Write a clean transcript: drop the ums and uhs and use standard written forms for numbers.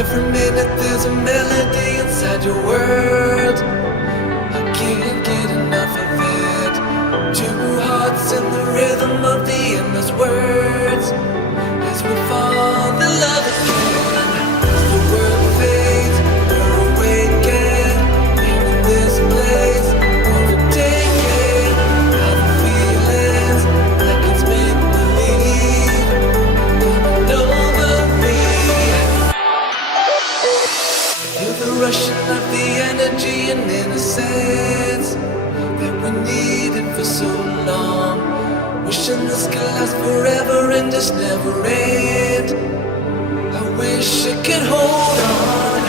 Every minute there's a melody inside your world. I can't get enough of it. Two hearts in the rhythm of the endless words. As we fall in love again, as the world fades, we're awakened. Here in this place, overtaken by the feelings, like it's make believe, coming over me. Feel the rushing of the energy and innocence that we needed for so long. Wishing this could last forever and just never end. I wish I could hold on.